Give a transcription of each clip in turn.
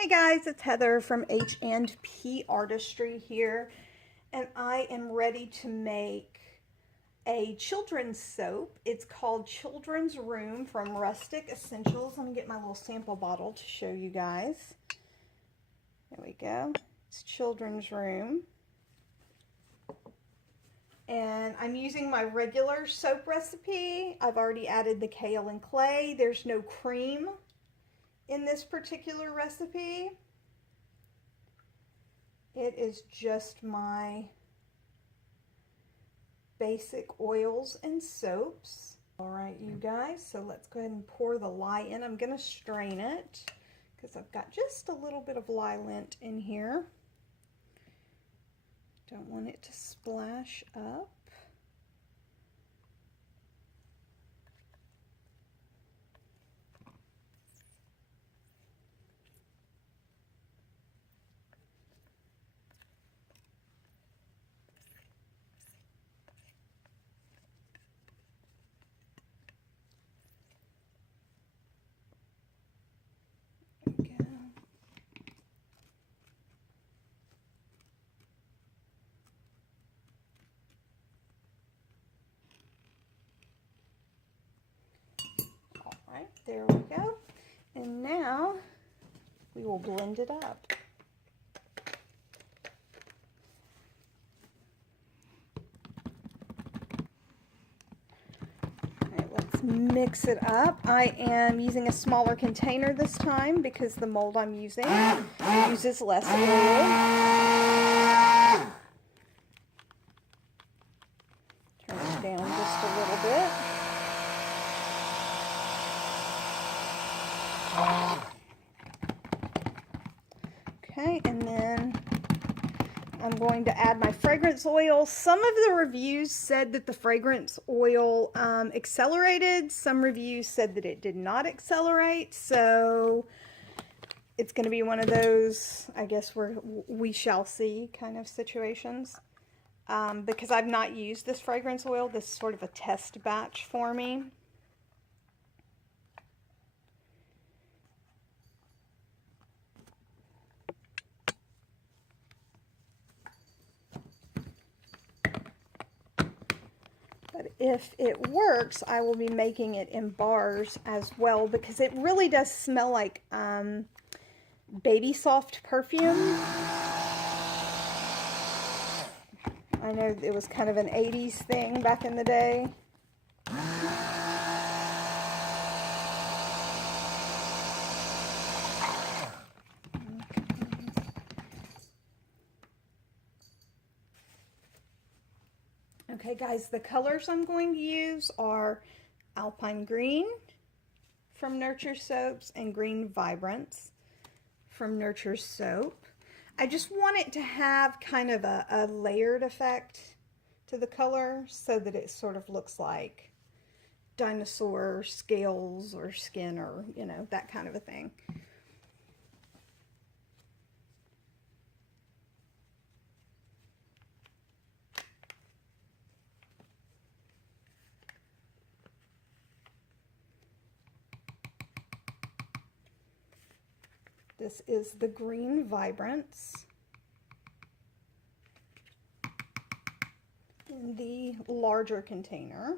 Hey guys, it's Heather from H&P Artistry here, and I am ready to make a children's soap. It's called Children's Room from Rustic Escentuals. Let me get my little sample bottle to show you guys. There we go. It's Children's Room. And I'm using my regular soap recipe. I've already added the Kaolin Clay. There's no cream in this particular recipe. It is just my basic oils and soaps. All right, you guys, so let's go ahead and pour the lye in. I'm gonna strain it because I've got just a little bit of lye lint in here. Don't want it to splash up. There we go. And now we will blend it up. All right, let's mix it up. I am using a smaller container this time because the mold I'm using uses less oil. Turn it down just a little bit. Okay, and then I'm going to add my fragrance oil. Some of the reviews said that the fragrance oil accelerated. Some reviews said that it did not accelerate. So it's going to be one of those, I guess, where we shall see kind of situations. Because I've not used this fragrance oil. This is sort of a test batch for me. But if it works, I will be making it in bars as well because it really does smell like baby soft perfume. I know it was kind of an 80s thing back in the day. Okay guys, the colors I'm going to use are Alpine Green from Nurture Soaps and Green Vibrance from Nurture Soap. I just want it to have kind of a layered effect to the color so that it sort of looks like dinosaur scales or skin or, you know, that kind of a thing. This is the Green Vibrance in the larger container.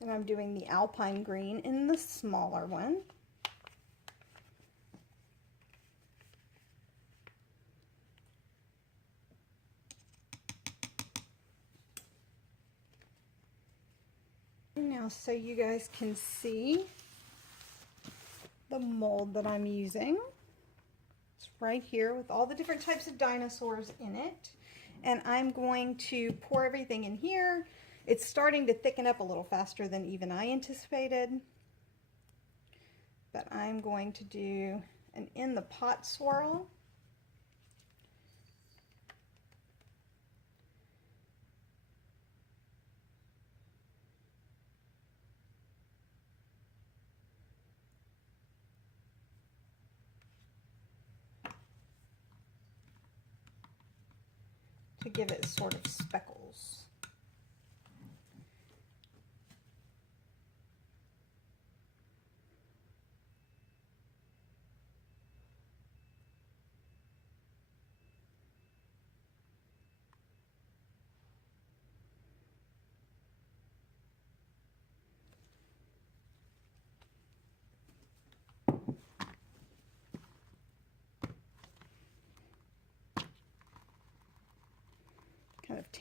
And I'm doing the Alpine Green in the smaller one. Now, so you guys can see the mold that I'm using. It's right here with all the different types of dinosaurs in it. And I'm going to pour everything in here. It's starting to thicken up a little faster than even I anticipated. But I'm going to do an in the pot swirl. To give it sort of speckles.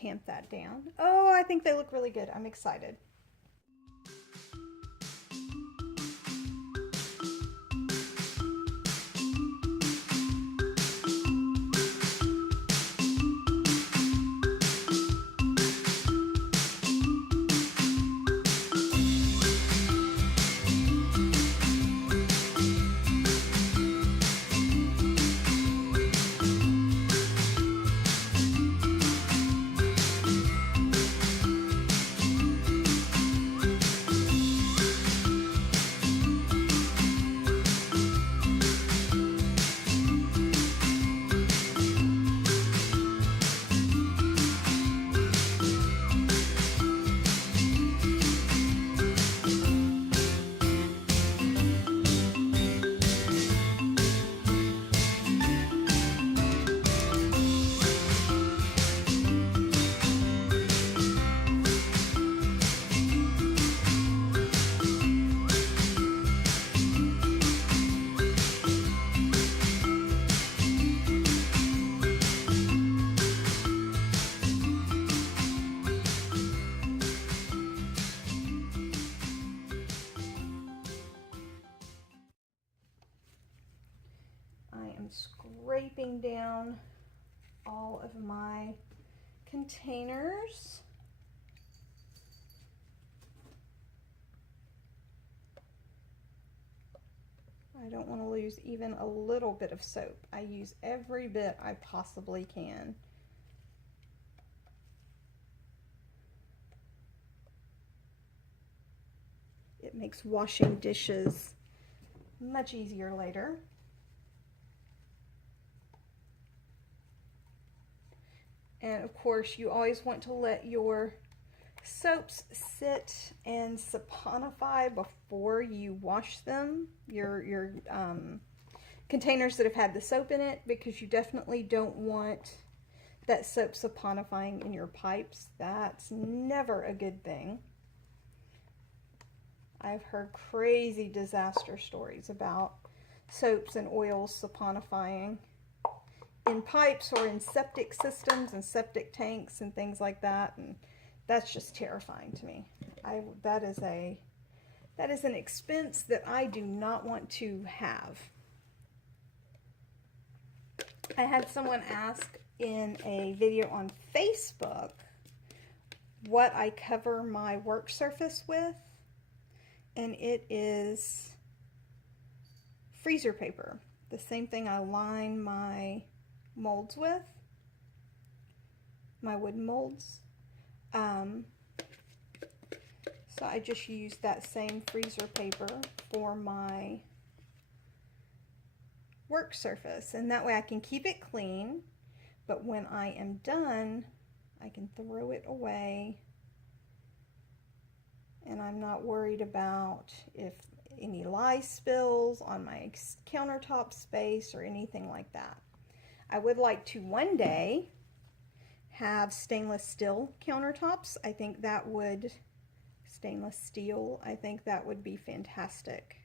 tamp that down. Oh, I think they look really good. I'm excited. Scraping down all of my containers. I don't want to lose even a little bit of soap. I use every bit I possibly can. It makes washing dishes much easier later. And of course, you always want to let your soaps sit and saponify before you wash them, your containers that have had the soap in it, because you definitely don't want that soap saponifying in your pipes. That's never a good thing. I've heard crazy disaster stories about soaps and oils saponifying in pipes or in septic systems and septic tanks and things like that, and that's just terrifying to me. That is an expense that I do not want to have. I had someone ask in a video on Facebook what I cover my work surface with, and it is freezer paper. The same thing I line my molds with, my wooden molds. So I just use that same freezer paper for my work surface, and that way I can keep it clean, but when I am done, I can throw it away, and I'm not worried about if any lye spills on my countertop space or anything like that. I would like to one day have stainless steel countertops. I think that would, stainless steel, I think that would be fantastic.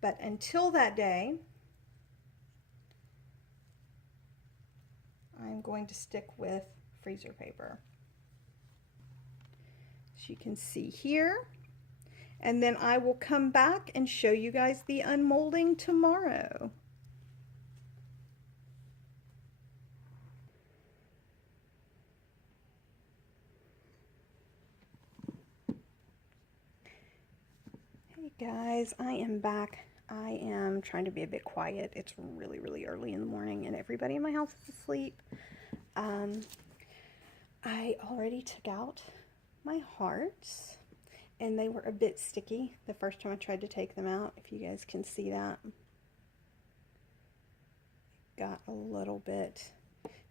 But until that day, I'm going to stick with freezer paper. As you can see here. And then I will come back and show you guys the unmolding tomorrow. Hey guys, I am back. I am trying to be a bit quiet. It's really, really early in the morning and everybody in my house is asleep. I already took out my hearts and they were a bit sticky the first time I tried to take them out, if you guys can see that. Got a little bit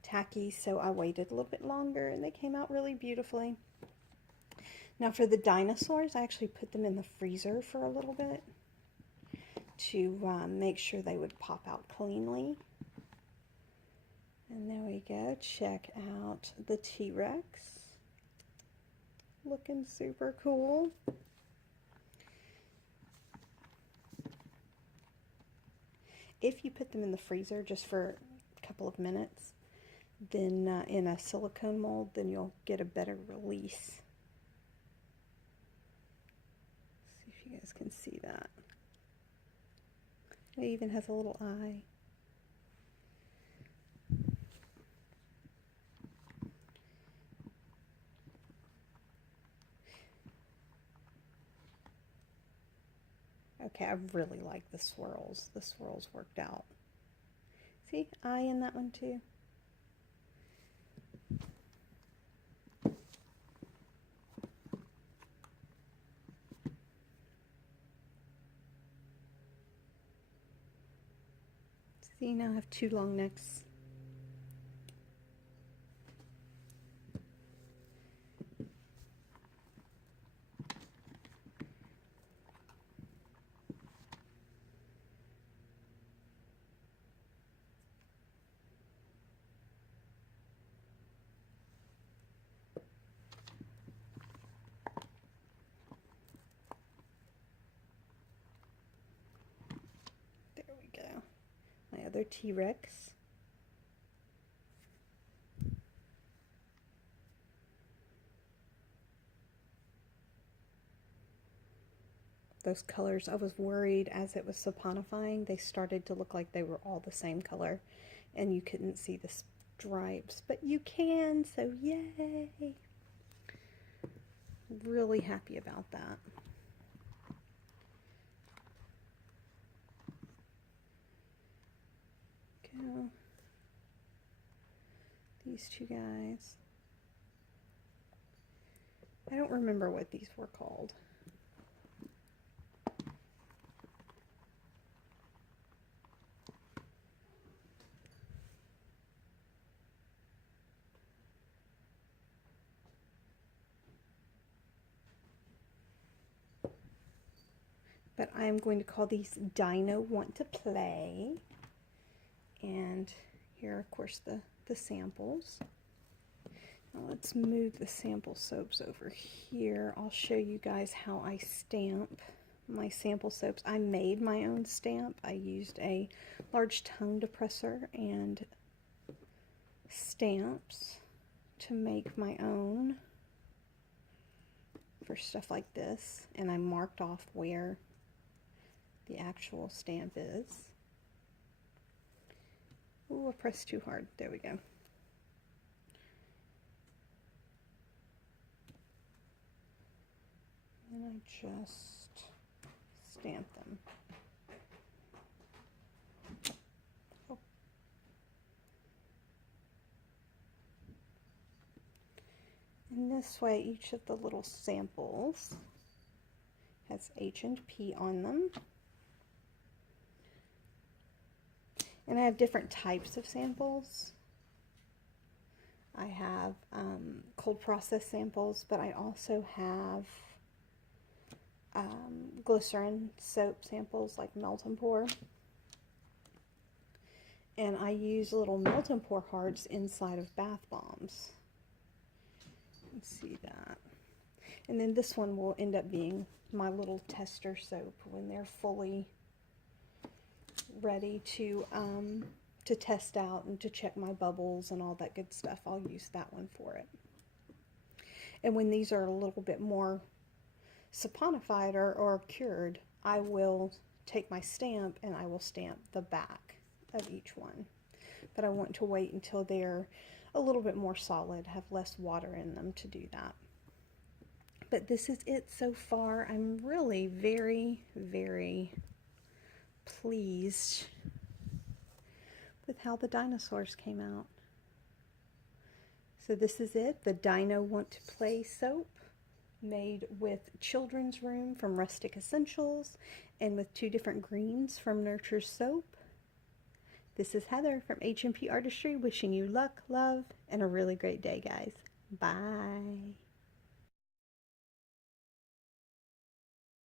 tacky, so I waited a little bit longer and they came out really beautifully. Now for the dinosaurs, I actually put them in the freezer for a little bit to make sure they would pop out cleanly. And there we go. Check out the T-Rex. Looking super cool. If you put them in the freezer just for a couple of minutes, than in a silicone mold, then you'll get a better release. See if you guys can see that. It even has a little eye. Okay, I really like the swirls. The swirls worked out. See, eye in that one too. See, now I have two long necks. There we go. My other T-Rex. Those colors, I was worried as it was saponifying, they started to look like they were all the same color and you couldn't see the stripes, but you can, so yay! Really happy about that. Go. These two guys. I don't remember what these were called. But I'm going to call these Dino Want to Play. And here, of course, the samples. Now let's move the sample soaps over here. I'll show you guys how I stamp my sample soaps. I made my own stamp. I used a large tongue depressor and stamps to make my own for stuff like this. And I marked off where the actual stamp is. Ooh, I pressed too hard. There we go. And I just stamp them. Oh. And this way, each of the little samples has H&P on them. And I have different types of samples. I have cold process samples, but I also have glycerin soap samples like melt and pour. And I use little melt and pour hearts inside of bath bombs. You can see that. And then this one will end up being my little tester soap when they're fully ready to test out and to check my bubbles and all that good stuff. I'll use that one for it. And when these are a little bit more saponified or cured, I will take my stamp and I will stamp the back of each one. But I want to wait until they're a little bit more solid, have less water in them to do that. But this is it so far. I'm really very, very pleased with how the dinosaurs came out. So this is it, the Dino Want to Play soap, made with Children's Room from Rustic Escentuals and with 2 different greens from Nurture Soap. This is Heather from H&P Artistry, wishing you luck, love, and a really great day, guys. Bye.